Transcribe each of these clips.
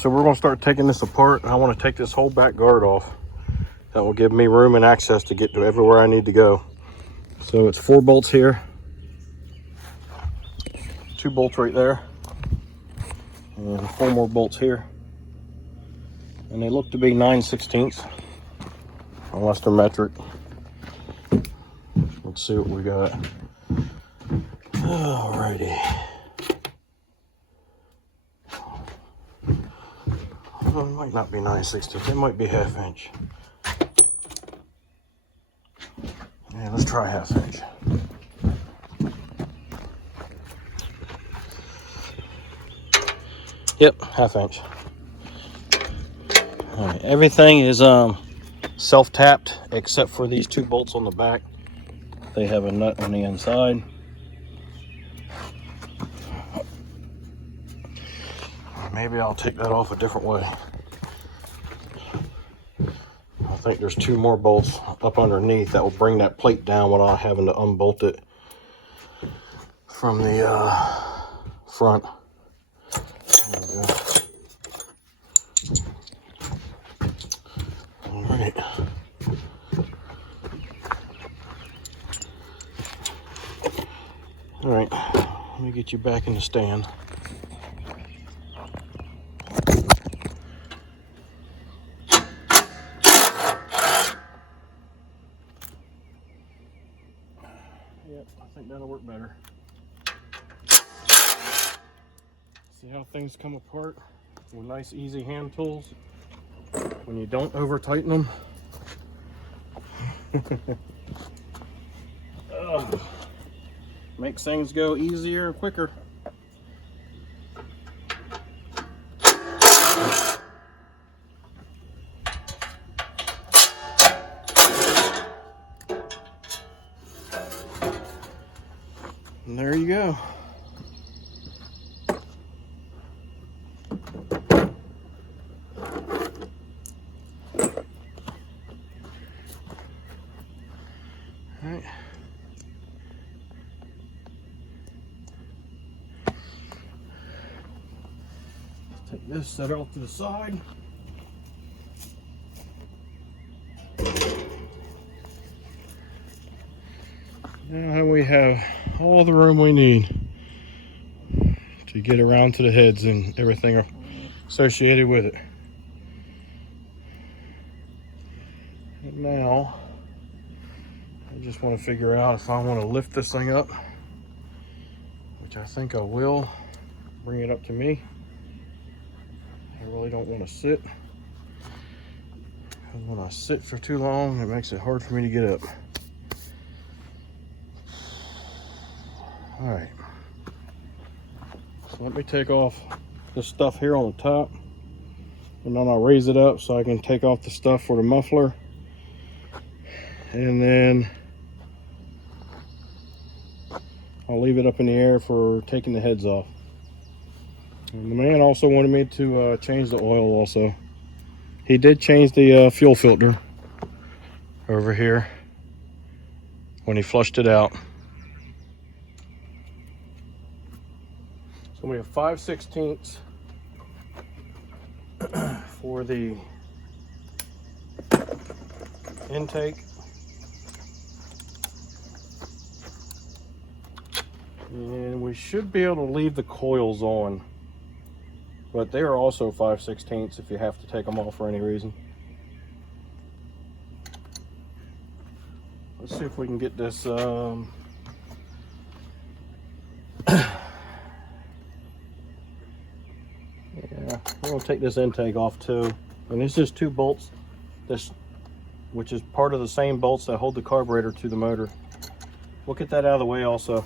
so we're going to start taking this apart. I want to take this whole back guard off. That will give me room and access to get to everywhere I need to go. So it's 4 bolts here, 2 bolts right there, and 4 more bolts here. And they look to be 9/16, unless they're metric. Let's see what we got. Alrighty. Well, it might not be 9/16, it might be 1/2 inch. Yeah, let's try 1/2 inch. Yep, 1/2 inch. All right, everything is self-tapped except for these 2 bolts on the back. They have a nut on the inside. Maybe I'll take that off a different way. I think there's 2 more bolts up underneath that will bring that plate down without having to unbolt it from the front. There we go. All right. All right, let me get you back in the stand. Yep, I think that'll work better. See how things come apart with nice, easy hand tools when you don't over tighten them. Makes things go easier and quicker. And there you go. All right. Take this, set it off to the side. Now we have all the room we need to get around to the heads and everything associated with it. And now I just want to figure out if I want to lift this thing up, which I think I will. Bring it up to me. I really don't want to sit. Because when I sit for too long, it makes it hard for me to get up. All right. So let me take off this stuff here on the top, and then I'll raise it up so I can take off the stuff for the muffler. And then I'll leave it up in the air for taking the heads off. And the man also wanted me to change the oil also. He did change the fuel filter over here when he flushed it out. So we have 5/16 for the intake. And we should be able to leave the coils on, but they are also 5/16 if you have to take them off for any reason. Let's see if we can get this yeah, we're gonna take this intake off too. And it's just 2 bolts, which is part of the same bolts that hold the carburetor to the motor. We'll get that out of the way also.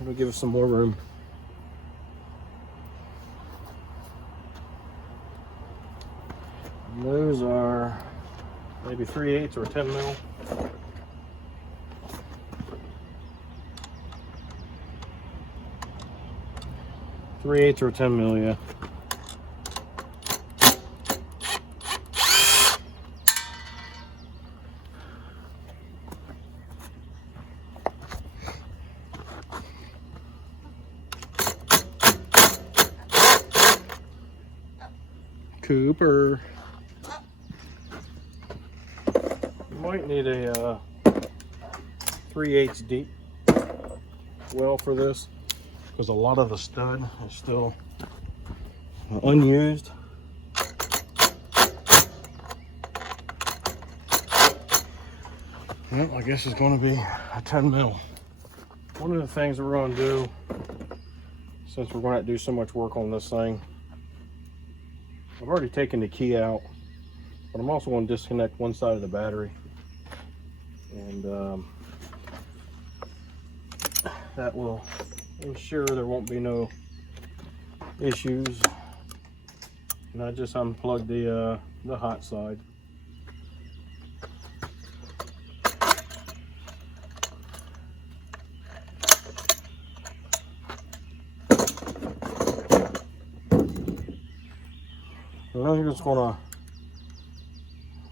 It'll give us some more room. And those are maybe 3/8 or 10 mil. Three-eighths or 10 mil, yeah. Cooper. You might need a 3/8 deep well for this, because a lot of the stud is still unused. Well, I guess it's going to be a 10 mil. One of the things that we're going to do, since we're going to do so much work on this thing, I've already taken the key out, but I'm also going to disconnect one side of the battery, and that will ensure there won't be no issues. And I just unplugged the hot side. And then you're just gonna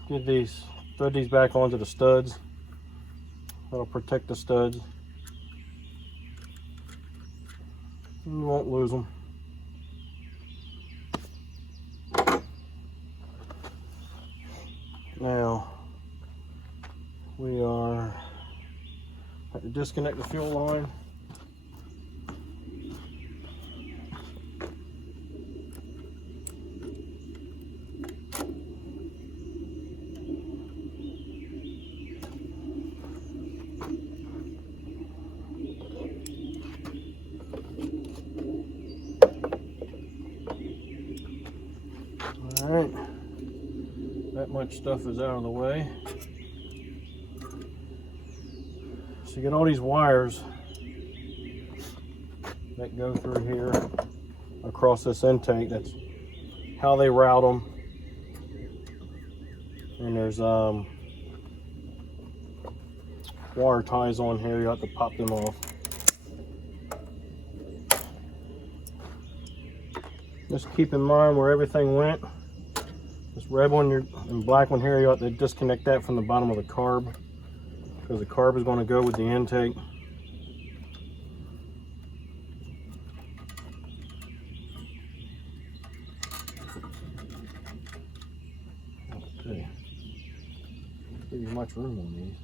thread these back onto the studs. That'll protect the studs. You won't lose them. Now we are have to disconnect the fuel line. All right, that much stuff is out of the way. So you get all these wires that go through here across this intake. That's how they route them. And there's wire ties on here. You have to pop them off. Just keep in mind where everything went. This red one and black one here, you have to disconnect that from the bottom of the carb, because the carb is going to go with the intake. Okay. Give you much room on these.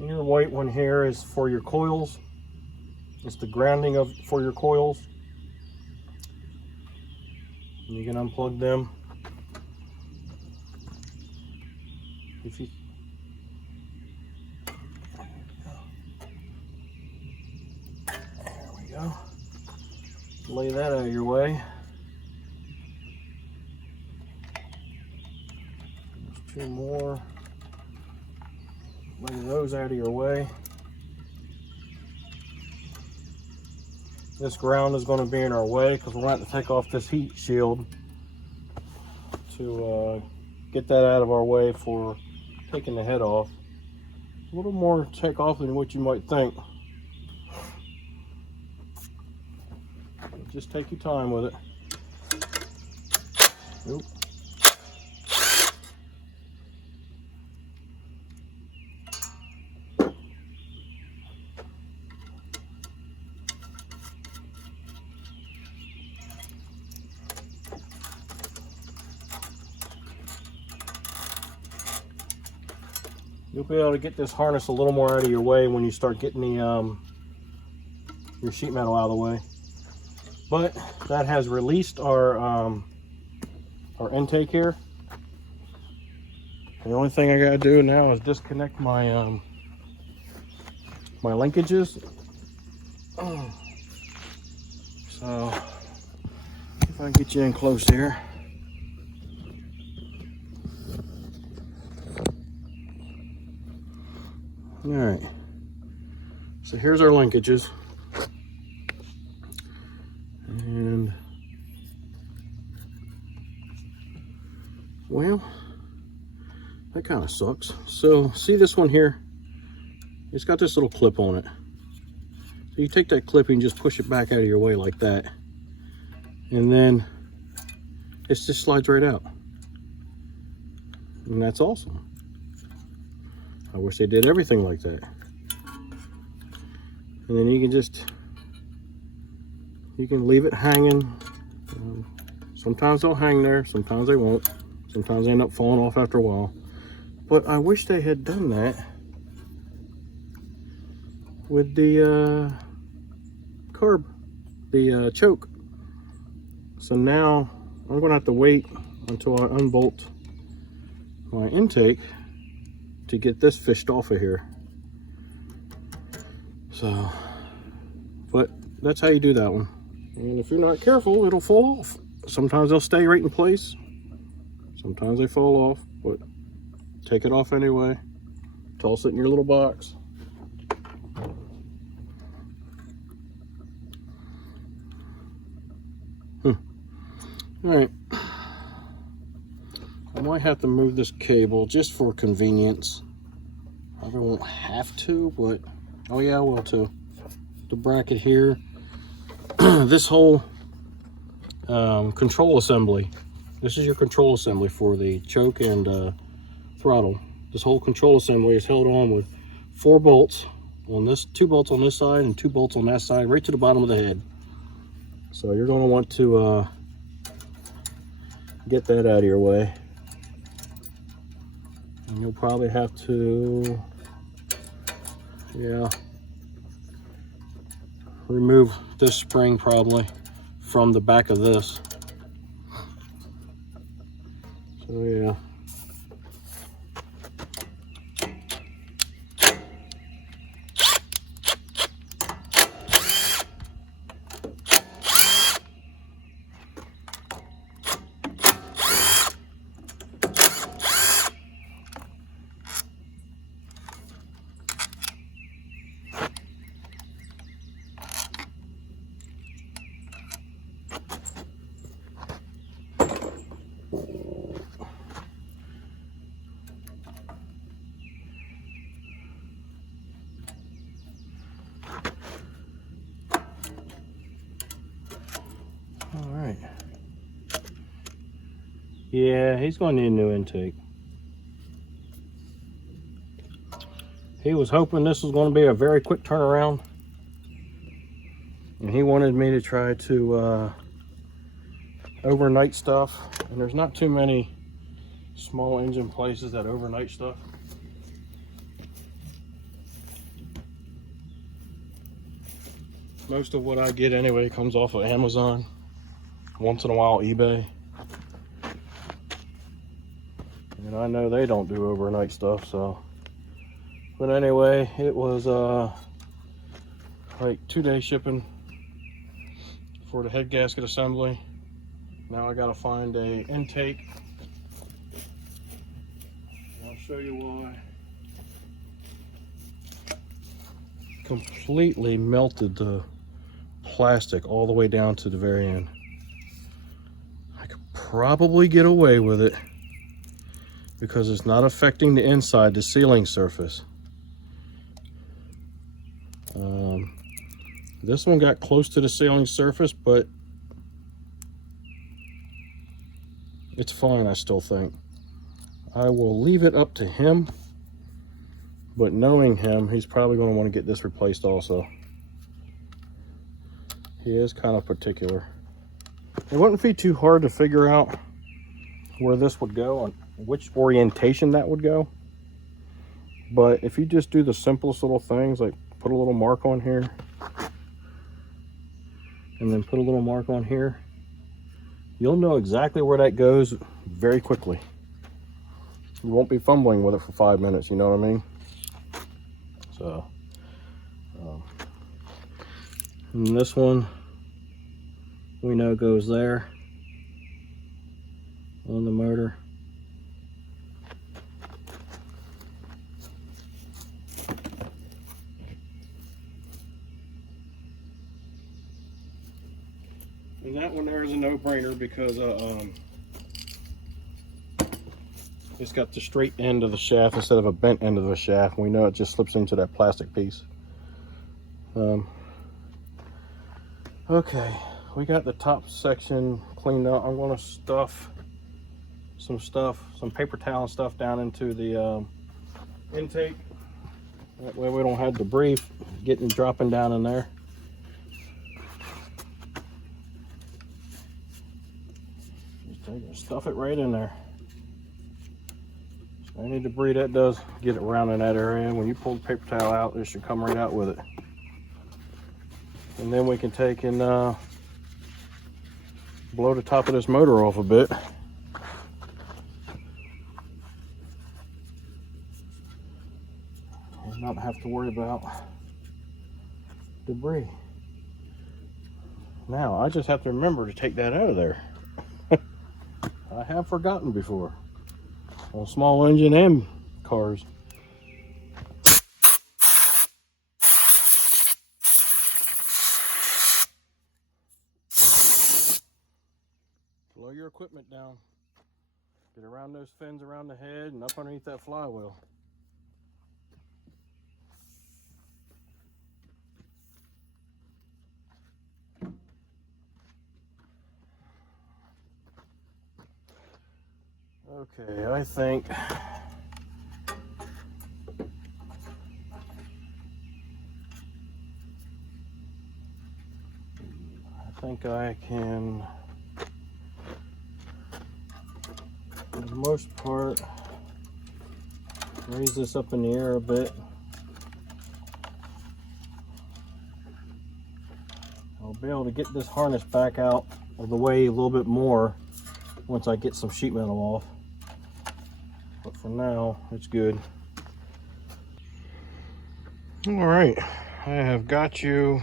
And your white one here is for your coils. It's the grounding for your coils. And you can unplug them. If you there we go. Lay that out of your way. There's two more. Lay those out of your way. This ground is going to be in our way because we're going to have to take off this heat shield to get that out of our way for taking the head off. A little more take off than what you might think. Just take your time with it. Nope. You'll be able to get this harness a little more out of your way when you start getting the your sheet metal out of the way. But that has released our intake here. The only thing I gotta do now is disconnect my my linkages. So if I get you in close here. All right, so here's our linkages, and well, that kind of sucks. So see this one here, it's got this little clip on it. So you take that clip and just push it back out of your way like that, and then it just slides right out, and that's awesome. I wish they did everything like that. and then you can leave it hanging. Sometimes they'll hang there, sometimes they won't. Sometimes they end up falling off after a while. But I wish they had done that with the carb, the choke. So now I'm gonna have to wait until I unbolt my intake to get this fished off of here. So, but that's how you do that one. And if you're not careful, it'll fall off. Sometimes they'll stay right in place. Sometimes they fall off, but take it off anyway. Toss it in your little box. All right. I might have to move this cable just for convenience. I won't have to, but oh yeah, I will too. The bracket here. This whole control assembly. This is your control assembly for the choke and throttle. This whole control assembly is held on with 4 bolts on this, 2 bolts on this side and 2 bolts on that side, right to the bottom of the head. So you're going to want to get that out of your way. And you'll probably have to, yeah, remove this spring probably from the back of this. So yeah. All right. Yeah, he's going to need a new intake. He was hoping this was going to be a very quick turnaround. And he wanted me to try to overnight stuff. And there's not too many small engine places that overnight stuff. Most of what I get anyway comes off of Amazon. Once in a while eBay. And I know they don't do overnight stuff, so. But anyway, it was like 2-day shipping for the head gasket assembly. Now I gotta find a intake. I'll show you why. Completely melted the plastic all the way down to the very end. I could probably get away with it because it's not affecting the inside, the sealing surface. This one got close to the sealing surface, but it's fine, I still think. I will leave it up to him, but knowing him, he's probably going to want to get this replaced also. He is kind of particular. It wouldn't be too hard to figure out where this would go and which orientation that would go. But if you just do the simplest little things, like put a little mark on here, and then put a little mark on here, you'll know exactly where that goes very quickly. You won't be fumbling with it for 5 minutes, you know what I mean? So, and this one, we know goes there on the motor. And that one there is a no-brainer because it's got the straight end of the shaft instead of a bent end of the shaft. We know it just slips into that plastic piece. Okay, we got the top section cleaned up. I'm going to stuff some paper towel and stuff down into the intake. That way we don't have debris getting dropping down in there. Just take it, stuff it right in there. So any debris that does get it around in that area, when you pull the paper towel out, it should come right out with it. And then we can take and blow the top of this motor off a bit. And not have to worry about debris. Now I just have to remember to take that out of there. I have forgotten before on small engine and cars. Slow your equipment down. Get around those fins around the head and up underneath that flywheel. Okay, I think I can, for the most part, raise this up in the air a bit. I'll be able to get this harness back out of the way a little bit more once I get some sheet metal off. But for now, it's good. All right, I have got you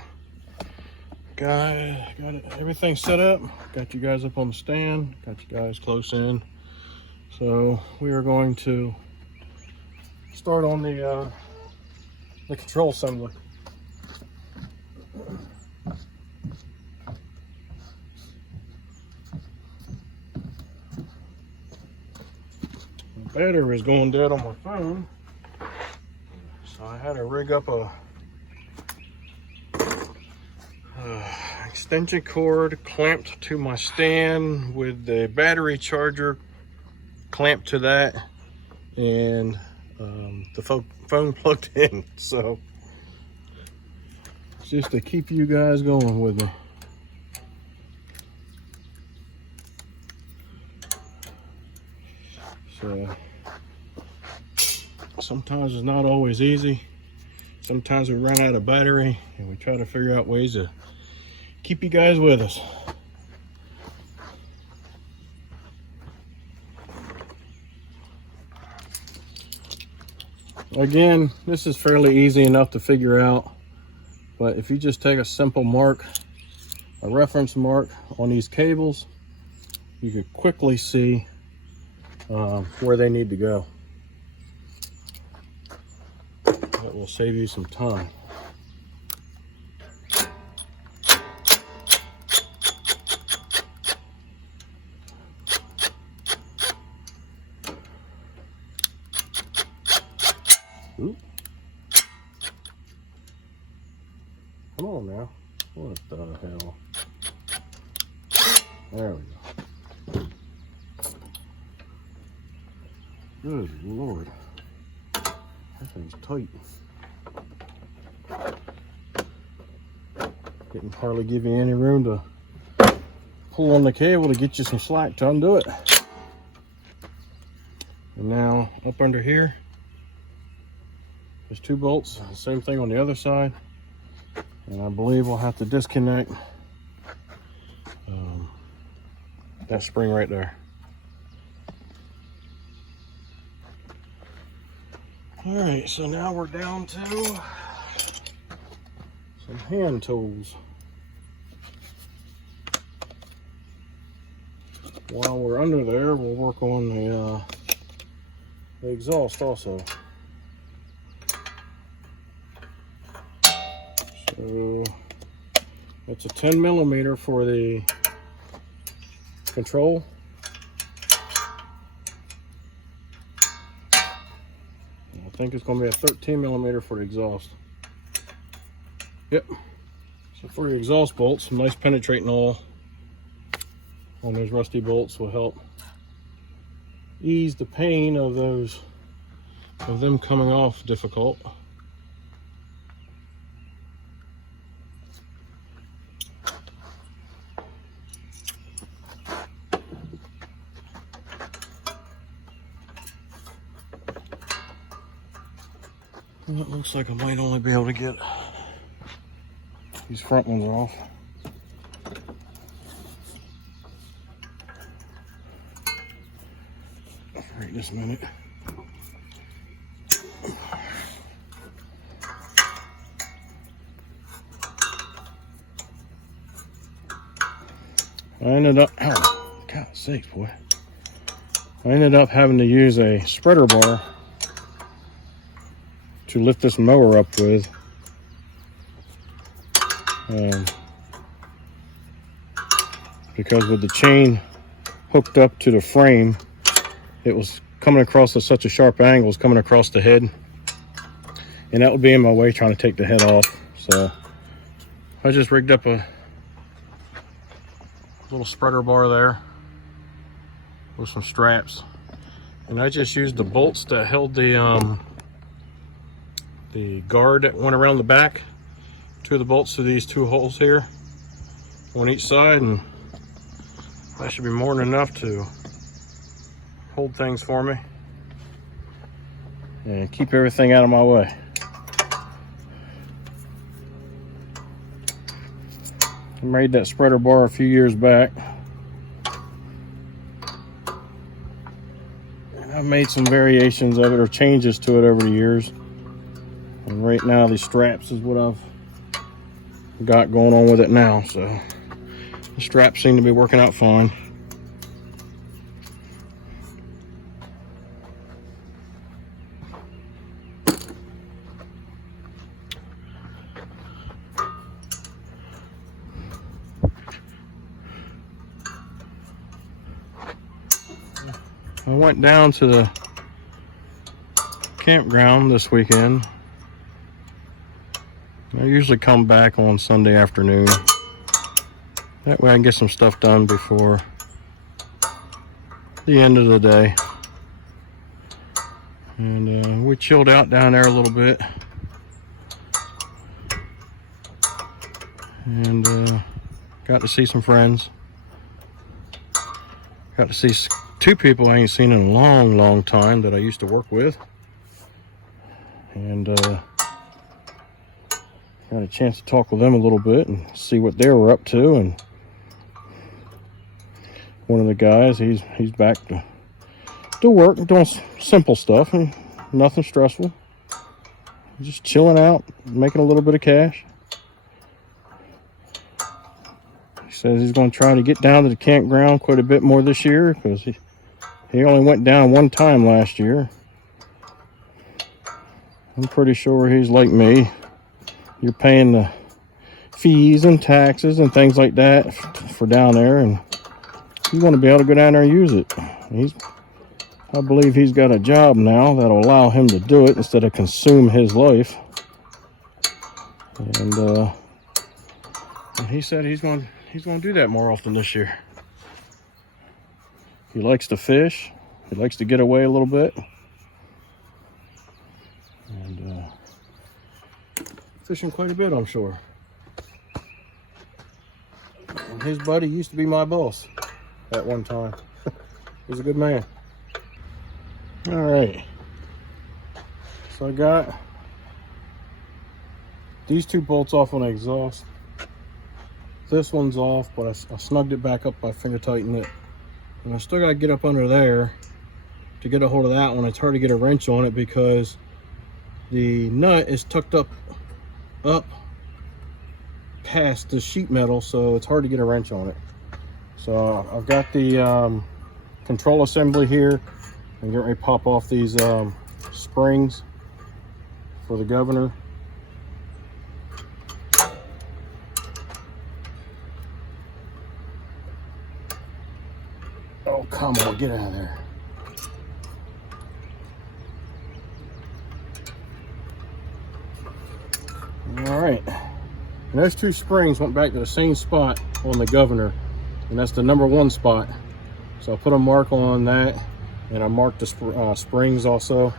guys, got everything set up. Got you guys up on the stand. Got you guys close in. So we are going to start on the control assembly. The battery was going dead on my phone, so I had to rig up a extension cord clamped to my stand with the battery charger clamped to that, and the phone plugged in. So just to keep you guys going with me. So sometimes it's not always easy. Sometimes we run out of battery and we try to figure out ways to keep you guys with us. Again, this is fairly easy enough to figure out, but if you just take a simple mark, a reference mark on these cables, you can quickly see where they need to go. That will save you some time. Ooh. Come on now. What the hell? There we go. Good Lord. That thing's tight. Didn't hardly give you any room to pull on the cable to get you some slack to undo it. And now up under here, there's 2 bolts. Same thing on the other side. And I believe we'll have to disconnect that spring right there. All right, so now we're down to some hand tools. While we're under there, we'll work on the exhaust also. So it's a 10 millimeter for the control. I think it's going to be a 13 millimeter for the exhaust. Yep. So for your exhaust bolts, some nice penetrating oil on those rusty bolts will help ease the pain of them coming off difficult. Well, it looks like I might only be able to get these front ones off. Right this minute. I ended up, oh, God sakes, boy. I ended up having to use a spreader bar to lift this mower up with. Because with the chain hooked up to the frame, it was coming across at such a sharp angle, it was coming across the head. And that would be in my way trying to take the head off. So I just rigged up a little spreader bar there with some straps. And I just used the bolts that held the guard that went around the back. Two of the bolts to these two holes here on each side, and that should be more than enough to hold things for me and keep everything out of my way. I made that spreader bar a few years back, and I've made some variations of it or changes to it over the years. And right now these straps is what I've got going on with it now. So the straps seem to be working out fine. I went down to the campground this weekend. I usually come back on Sunday afternoon. That way I can get some stuff done before the end of the day. And we chilled out down there a little bit. And got to see some friends. Got to see two people I ain't seen in a long time that I used to work with. And got a chance to talk with them a little bit and see what they were up to. And one of the guys, he's back to work, doing simple stuff and nothing stressful. Just chilling out, making a little bit of cash. He says he's going to try to get down to the campground quite a bit more this year, because he only went down one time last year. I'm pretty sure he's like me. You're paying the fees and taxes and things like that for down there, and you want to be able to go down there and use it. I believe he's got a job now that'll allow him to do it instead of consume his life. And he said he's going to do that more often this year. He likes to fish. He likes to get away a little bit. And fishing quite a bit, I'm sure. And his buddy used to be my boss at one time. He's a good man. All right. So I got these two bolts off on the exhaust. This one's off, but I snugged it back up by finger tightening it. And I still got to get up under there to get a hold of that one. It's hard to get a wrench on it because the nut is tucked up past the sheet metal, so it's hard to get a wrench on it. So I've got the control assembly here. I'm getting ready to pop off these springs for the governor. Oh, come on, get out of there. All right, and those two springs went back to the same spot on the governor, and that's the #1 spot. So I put a mark on that, and I marked the springs also.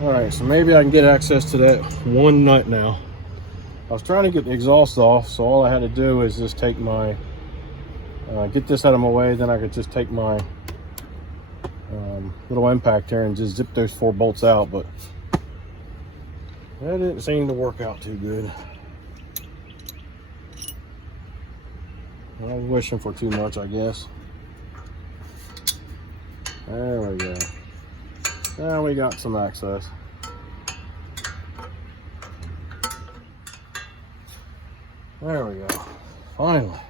All right, so maybe I can get access to that one nut now. I was trying to get the exhaust off, so all I had to do is just take my, get this out of my way, then I could just take my little impact here and just zip those 4 bolts out. But That didn't seem to work out too good. I was wishing for too much, I guess. There we go. Now we got some access. There we go. Finally.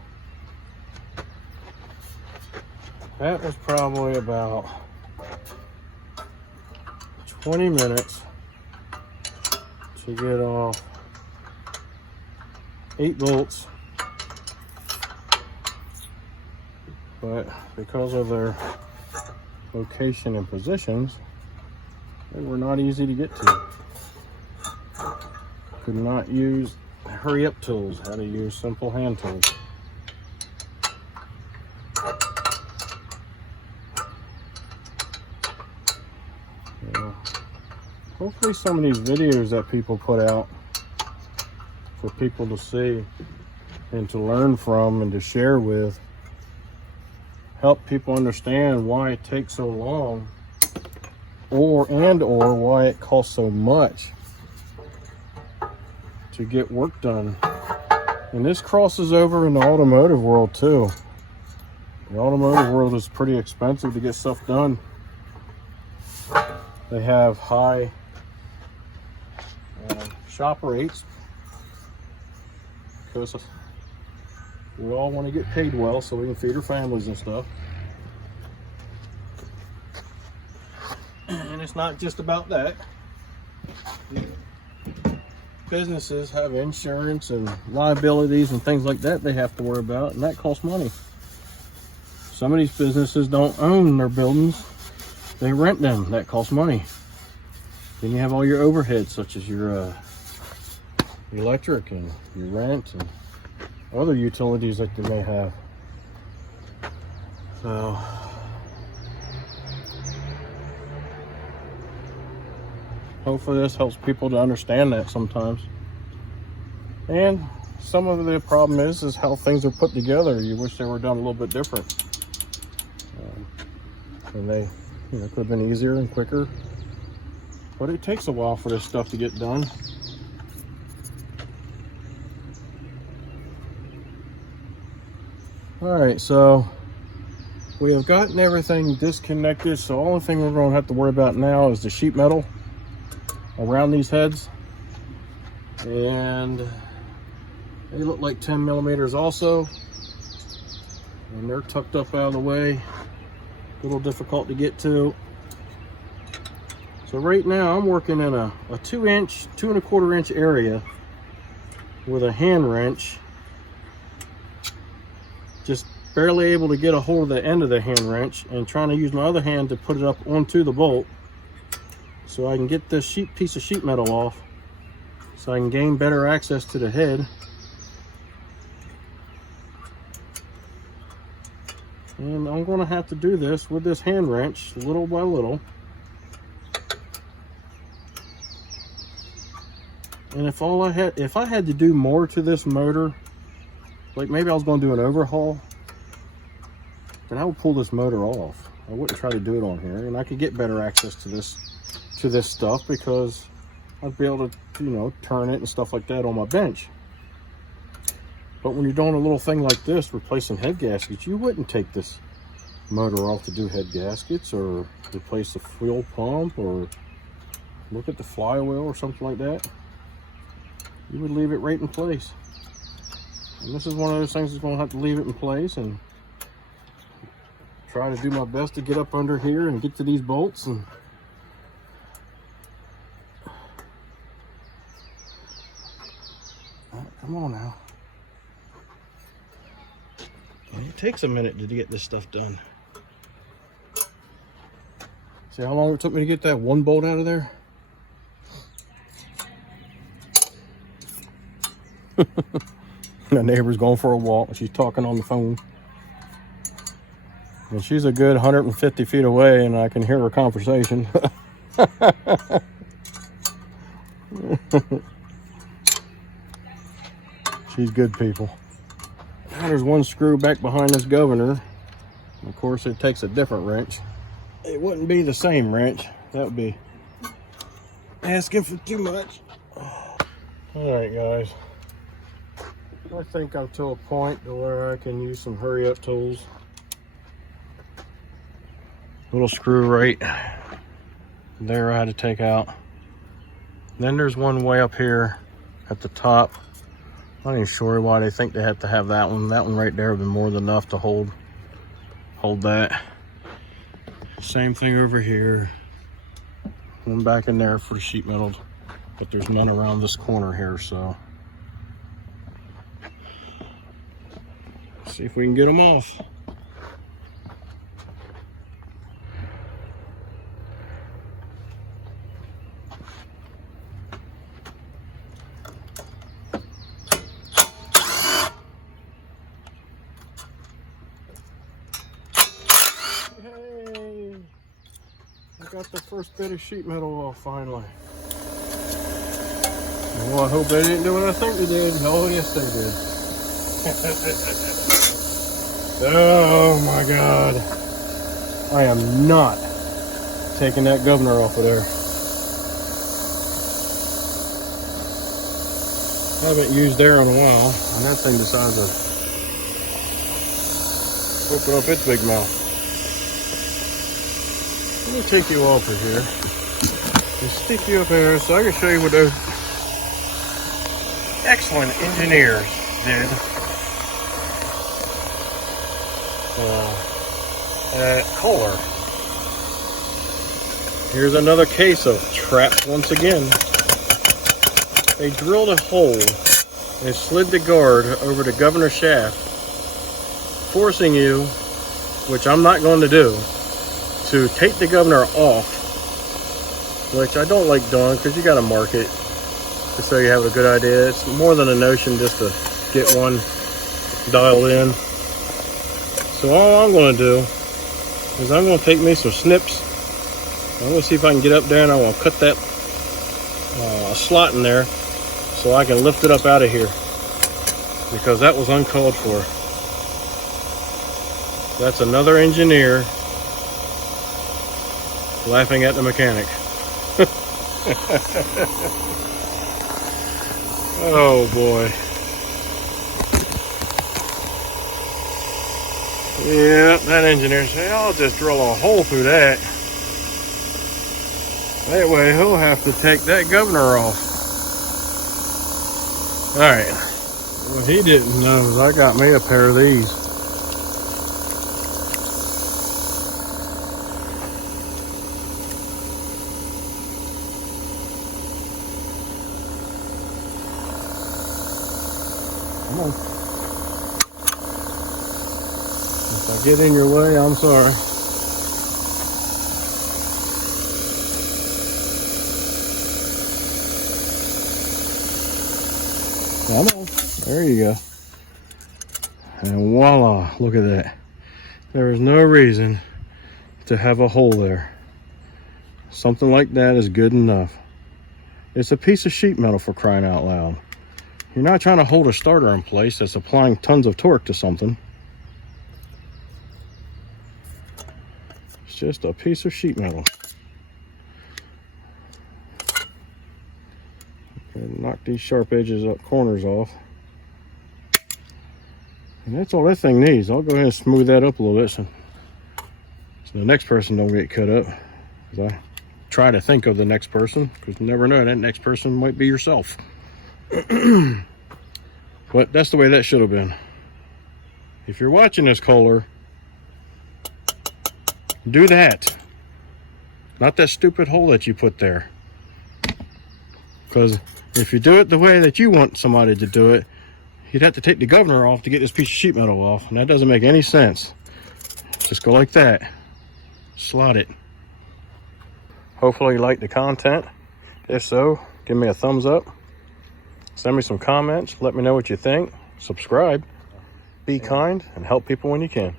That was probably about 20 minutes to get off 8 bolts. But because of their location and positions, they were not easy to get to. Could not use hurry up tools, had to use simple hand tools. So, hopefully some of these videos that people put out for people to see and to learn from and to share with help people understand why it takes so long or why it costs so much to get work done. And this crosses over in the automotive world too. The automotive world is pretty expensive to get stuff done. They have high shop rates because we all want to get paid well so we can feed our families and stuff. And it's not just about that. Businesses have insurance and liabilities and things like that they have to worry about, and that costs money. Some of these businesses don't own their buildings, they rent them. That costs money. Then you have all your overheads, such as your electric and your rent and other utilities that they may have. So hopefully this helps people to understand that sometimes. And some of the problem is how things are put together. You wish they were done a little bit different. And they, could have been easier and quicker. But it takes a while for this stuff to get done. Alright, so we have gotten everything disconnected, so the only thing we're going to have to worry about now is the sheet metal around these heads. And they look like 10 millimeters also. And they're tucked up out of the way. A little difficult to get to. So right now I'm working in a 2-inch, 2 1/4 inch area with a hand wrench. Just barely able to get a hold of the end of the hand wrench and trying to use my other hand to put it up onto the bolt so I can get this piece of sheet metal off so I can gain better access to the head. And I'm going to have to do this with this hand wrench little by little. And if I had to do more to this motor, like maybe I was going to do an overhaul, then I would pull this motor off. I wouldn't try to do it on here, and I could get better access to this stuff because I'd be able to, turn it and stuff like that on my bench. But when you're doing a little thing like this, replacing head gaskets, you wouldn't take this motor off to do head gaskets or replace the fuel pump or look at the flywheel or something like that. You would leave it right in place. And this is one of those things that's going to have to leave it in place and try to do my best to get up under here and get to these bolts. And come on now. And it takes a minute to get this stuff done. See how long it took me to get that one bolt out of there? My neighbor's going for a walk. She's talking on the phone. And she's a good 150 feet away and I can hear her conversation. She's good people. Now there's one screw back behind this governor. Of course it takes a different wrench. It wouldn't be the same wrench. That would be asking for too much. Alright guys, I think I'm to a point to where I can use some hurry up tools. Little screw right there I had to take out. Then there's one way up here at the top. I'm not even sure why they think they have to have that one. That one right there would be more than enough to hold that. Same thing over here. One back in there for the sheet metal, but there's none around this corner here, so see if we can get them off. Hey, I got the first bit of sheet metal off finally. Well, I hope they didn't do what I think they did. Oh, yes, they did. Oh my God. I am not taking that governor off of there. Haven't used there in a while, and that thing decides to open up its big mouth. Let me take you over here and stick you up there so I can show you what those excellent engineers did at Kohler. Here's another case of traps once again. They drilled a hole and slid the guard over the governor shaft, forcing you, which I'm not going to do, to take the governor off, which I don't like doing because you got to mark it so you have a good idea. It's more than a notion just to get one dialed in. So all I'm going to do is I'm going to take me some snips. I'm going to see if I can get up there, and I'm going to cut that slot in there so I can lift it up out of here, because that was uncalled for. That's another engineer laughing at the mechanic. Oh boy. Yeah, that engineer said, I'll just drill a hole through that. That way he'll have to take that governor off. Alright. What he didn't know is I got me a pair of these. Come on. If I get in your way, I'm sorry. Come on. There you go. And voila, look at that. There is no reason to have a hole there. Something like that is good enough. It's a piece of sheet metal, for crying out loud. You're not trying to hold a starter in place that's applying tons of torque to something. It's just a piece of sheet metal. And knock these sharp edges up, corners off. And that's all that thing needs. I'll go ahead and smooth that up a little bit so the next person don't get cut up. Because I try to think of the next person, because you never know, that next person might be yourself. But that's the way that should have been. If you're watching this, Kohler, do that. Not that stupid hole that you put there. Because if you do it the way that you want somebody to do it, you'd have to take the governor off to get this piece of sheet metal off, and that doesn't make any sense. Just go like that. Slot it. Hopefully you like the content. If so, give me a thumbs up. Send me some comments. Let me know what you think. Subscribe. Be kind and help people when you can.